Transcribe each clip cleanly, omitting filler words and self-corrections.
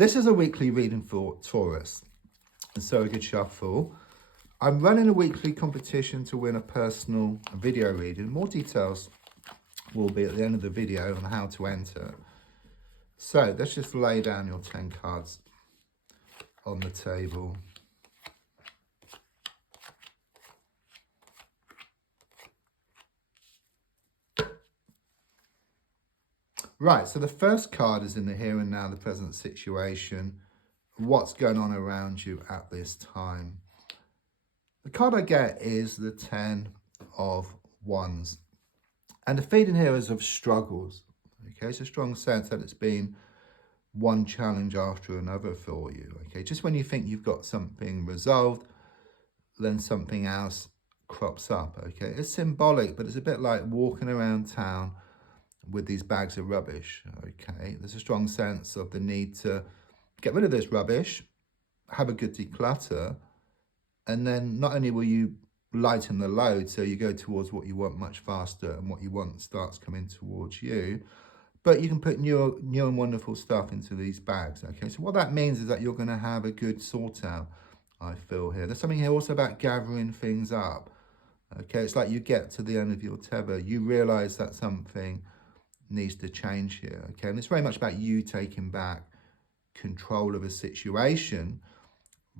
This is a weekly reading for Taurus. And so a good shuffle. I'm running a weekly competition to win a personal video reading. More details will be at the end of the video on how to enter. So let's just lay down your 10 cards on the table. Right, so the first card is in the here and now, the present situation. What's going on around you at this time? The card I get is the 10 of Wands. And the feeling here is of struggles. Okay, it's a strong sense that it's been one challenge after another for you. Okay, just when you think you've got something resolved, then something else crops up. Okay, it's symbolic, but it's a bit like walking around town with these bags of rubbish. Okay, there's a strong sense of the need to get rid of this rubbish, have a good declutter, and then not only will you lighten the load, so you go towards what you want much faster and what you want starts coming towards you, but you can put new and wonderful stuff into these bags. Okay, so what that means is that you're going to have a good sort out, I feel here. There's something here also about gathering things up. Okay, it's like you get to the end of your tether, you realize that something needs to change here. Okay, and it's very much about you taking back control of a situation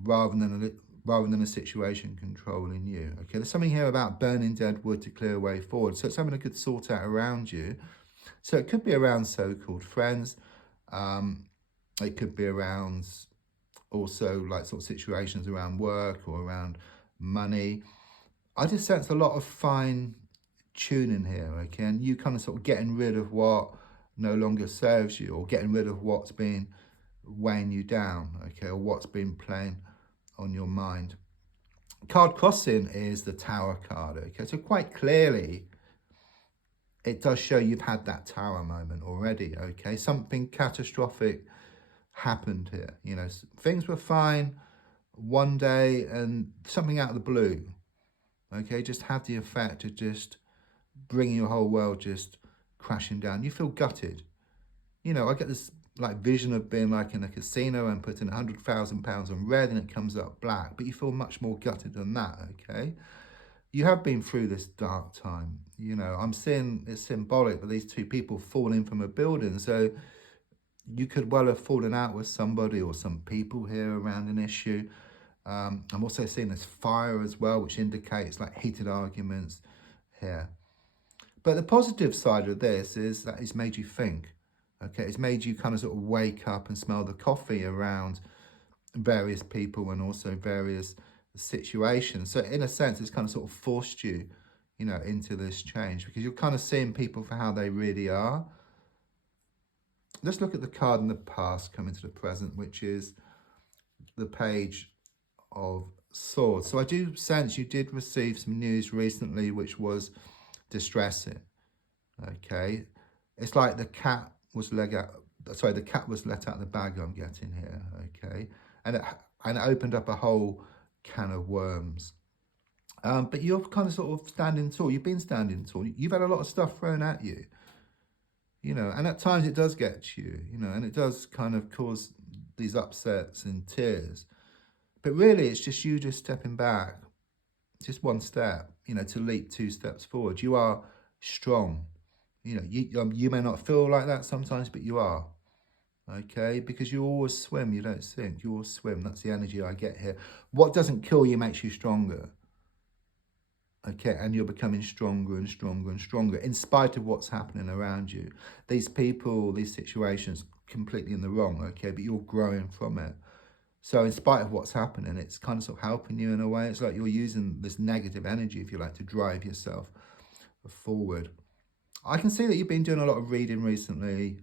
rather than a situation controlling you. Okay, there's something here about burning dead wood to clear a way forward. So it's having a good sort out around you. So it could be around so-called friends. It could be around also like sort of situations around work or around money. I just sense a lot of fine tuning here, okay, and you kind of sort of getting rid of what no longer serves you, or getting rid of what's been weighing you down, okay, or what's been playing on your mind. Card crossing is the Tower card, okay, so quite clearly it does show you've had that Tower moment already, okay. Something catastrophic happened here, you know, things were fine one day and something out of the blue, okay, just had the effect of just bringing your whole world just crashing down. You feel gutted. You know, I get this like vision of being like in a casino and putting £100,000 on red and it comes up black, but you feel much more gutted than that, okay? You have been through this dark time. You know, I'm seeing it's symbolic, but these two people falling from a building. So you could well have fallen out with somebody or some people here around an issue. I'm also seeing this fire as well, which indicates like heated arguments here. But the positive side of this is that it's made you think, okay? It's made you kind of sort of wake up and smell the coffee around various people and also various situations. So in a sense, it's kind of sort of forced you, you know, into this change because you're kind of seeing people for how they really are. Let's look at the card in the past coming to the present, which is the Page of Swords. So I do sense you did receive some news recently, which was distressing. Okay, it's like the cat was let out of the bag, I'm getting here. Okay, and it opened up a whole can of worms. But you're kind of sort of standing tall. You've been standing tall. You've had a lot of stuff thrown at you, you know, and at times it does get to you, you know, and it does kind of cause these upsets and tears. But really, it's just you just stepping back, just one step, you know, to leap 2 steps forward. You are strong. You know, you may not feel like that sometimes, but you are. Okay, because you always swim, you don't sink. You always swim. That's the energy I get here. What doesn't kill you makes you stronger. Okay, and you're becoming stronger and stronger and stronger in spite of what's happening around you. These people, these situations, completely in the wrong, okay, but you're growing from it. So in spite of what's happening, it's kind of sort of helping you in a way. It's like you're using this negative energy, if you like, to drive yourself forward. I can see that you've been doing a lot of reading recently,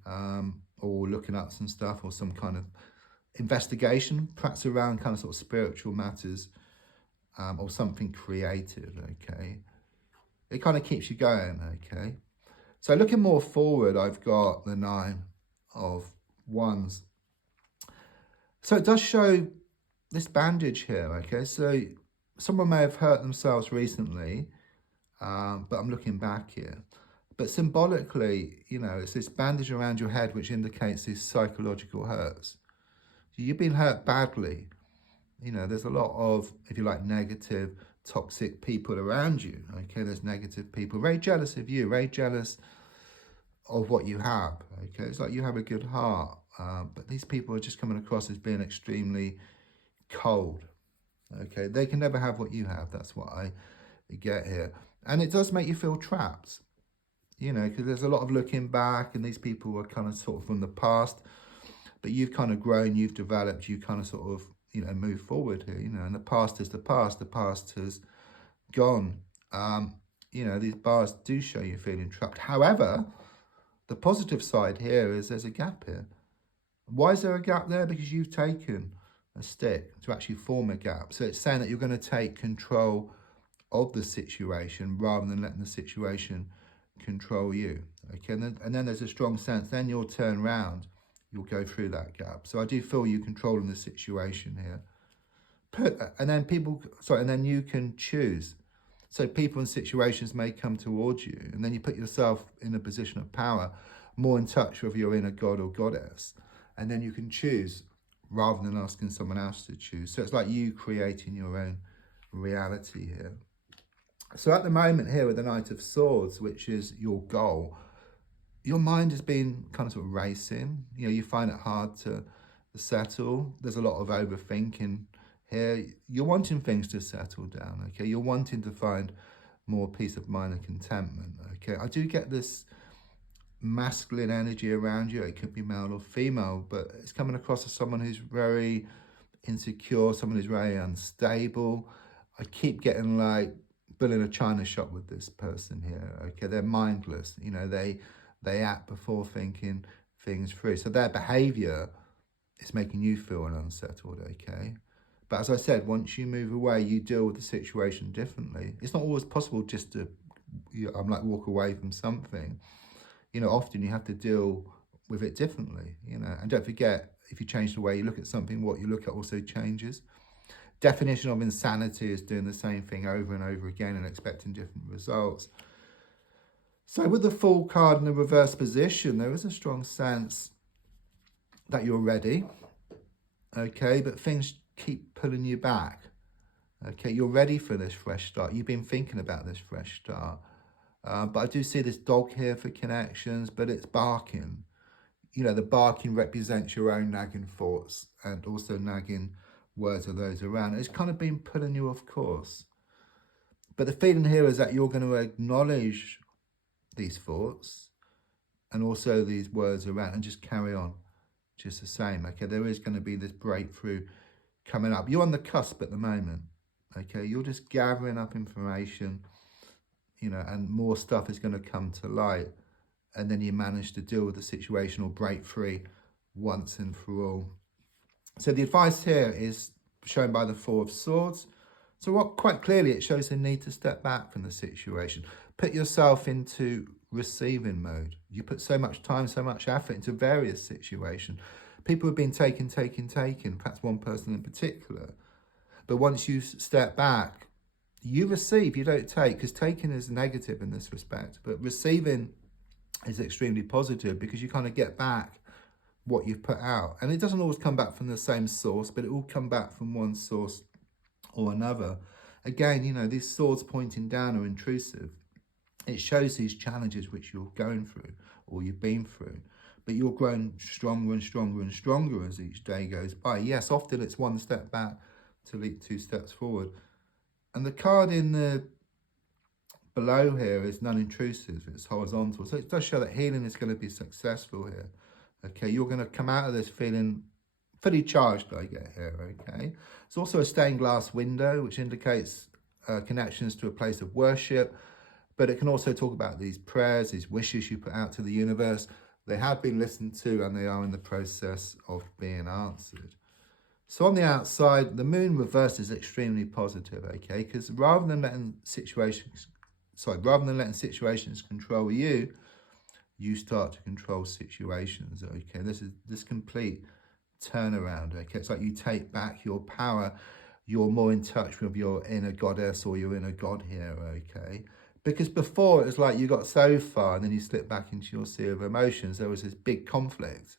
or looking at some stuff or some kind of investigation, perhaps around kind of sort of spiritual matters, or something creative, okay? It kind of keeps you going, okay? So looking more forward, I've got the 9 of Wands. So it does show this bandage here, okay? So someone may have hurt themselves recently, but I'm looking back here. But symbolically, you know, it's this bandage around your head which indicates these psychological hurts. You've been hurt badly. You know, there's a lot of, if you like, negative, toxic people around you. Okay, there's negative people, very jealous of you, very jealous of what you have. Okay, it's like you have a good heart, but these people are just coming across as being extremely cold. Okay, they can never have what you have. That's what I get here. And it does make you feel trapped, you know, because there's a lot of looking back, and these people were kind of sort of from the past, but you've kind of grown, you've developed, you kind of sort of, you know, move forward here, you know, and the past is the past has gone. You know, these bars do show you feeling trapped. However, the positive side here is there's a gap here. Why is there a gap there? Because you've taken a stick to actually form a gap. So it's saying that you're going to take control of the situation rather than letting the situation control you. Okay, and then there's a strong sense, then you'll turn around, you'll go through that gap. So I do feel you controlling the situation here. And then you can choose. So people and situations may come towards you, and then you put yourself in a position of power, more in touch with your inner god or goddess, and then you can choose rather than asking someone else to choose. So it's like you creating your own reality here. So at the moment here with the Knight of Swords, which is your goal, your mind has been kind of sort of racing. You know, you find it hard to settle. There's a lot of overthinking here. You're wanting things to settle down, okay? You're wanting to find more peace of mind and contentment, okay? I do get this masculine energy around you. It could be male or female, but it's coming across as someone who's very insecure, someone who's very unstable. I keep getting like building a china shop with this person here, okay? They're mindless, you know, they act before thinking things through. So their behavior is making you feel unsettled, okay? But as I said, once you move away, you deal with the situation differently. It's not always possible just to, I'm like, walk away from something. You know, often you have to deal with it differently, you know. And don't forget, if you change the way you look at something, what you look at also changes. Definition of insanity is doing the same thing over and over again and expecting different results. So with the Fool card in the reverse position, there is a strong sense that you're ready, okay, but things keep pulling you back, okay? You're ready for this fresh start. You've been thinking about this fresh start. But I do see this dog here for connections, but it's barking. You know, the barking represents your own nagging thoughts and also nagging words of those around. It's kind of been pulling you off course. But the feeling here is that you're going to acknowledge these thoughts and also these words around and just carry on just the same, okay? There is going to be this breakthrough coming up. You're on the cusp at the moment, okay? You're just gathering up information, you know, and more stuff is going to come to light, and then you manage to deal with the situation or break free once and for all. So the advice here is shown by the Four of Swords. So what quite clearly it shows the need to step back from the situation. Put yourself into receiving mode. You put so much time, so much effort into various situations. People have been taking, perhaps one person in particular. But once you step back, you receive, you don't take, because taking is negative in this respect. But receiving is extremely positive because you kind of get back what you've put out. And it doesn't always come back from the same source, but it will come back from one source or another. Again, you know, these swords pointing down are intrusive. It shows these challenges which you're going through or you've been through, but you're growing stronger and stronger and stronger as each day goes by. Yes, often it's one step back to leap 2 steps forward. And the card in the below here is non-intrusive, it's horizontal. So it does show that healing is going to be successful here. Okay, you're going to come out of this feeling fully charged, I get here, okay? It's also a stained glass window, which indicates connections to a place of worship, but it can also talk about these prayers, these wishes you put out to the universe. They have been listened to and they are in the process of being answered. So on the outside, the moon reversed is extremely positive, okay? Because rather than letting situations control you, you start to control situations, okay? This is this complete turnaround, okay? It's like you take back your power. You're more in touch with your inner goddess or your inner god here, okay? Because before it was like you got so far and then you slipped back into your sea of emotions. There was this big conflict,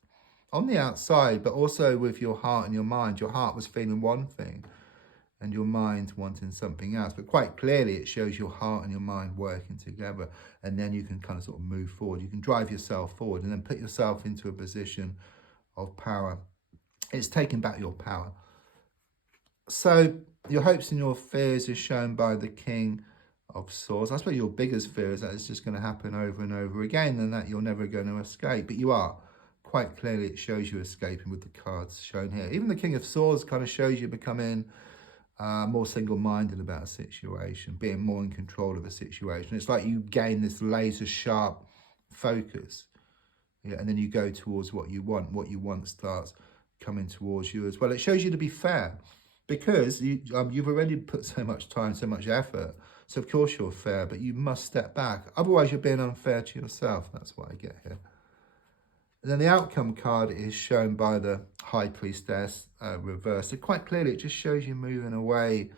on the outside, but also with your heart and your mind. Your heart was feeling one thing and your mind wanting something else. But quite clearly, it shows your heart and your mind working together. And then you can kind of sort of move forward. You can drive yourself forward and then put yourself into a position of power. It's taking back your power. So your hopes and your fears are shown by the King of Swords. I suppose your biggest fear is that it's just going to happen over and over again and that you're never going to escape. But you are. Quite clearly, it shows you escaping with the cards shown here. Even the King of Swords kind of shows you becoming more single-minded about a situation, being more in control of a situation. It's like you gain this laser-sharp focus, yeah, and then you go towards what you want. What you want starts coming towards you as well. It shows you to be fair because you've already put so much time, so much effort. So, of course, you're fair, but you must step back. Otherwise, you're being unfair to yourself. That's what I get here. And then the outcome card is shown by the High Priestess reversed. So quite clearly, it just shows you moving away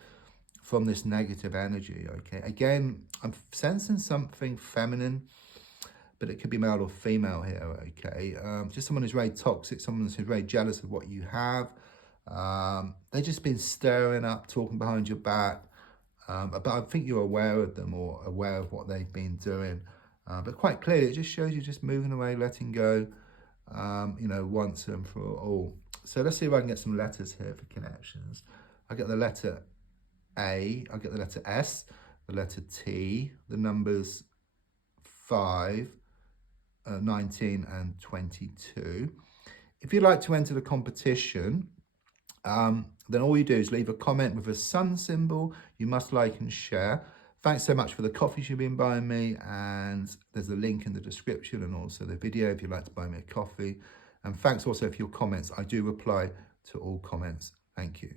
from this negative energy, okay? Again, I'm sensing something feminine, but it could be male or female here, okay? Just someone who's very toxic, someone who's very jealous of what you have. They've just been stirring up, talking behind your back. But I think you're aware of them or aware of what they've been doing. But quite clearly, it just shows you just moving away, letting go, you know, once and for all. So let's see if I can get some letters here for connections. I get the letter A, I get the letter S, the letter T, the numbers 5, 19 and 22. If you'd like to enter the competition, then all you do is leave a comment with a sun symbol. You must like and share. Thanks so much for the coffees you've been buying me, and there's a link in the description and also the video if you'd like to buy me a coffee. And thanks also for your comments. I do reply to all comments. Thank you.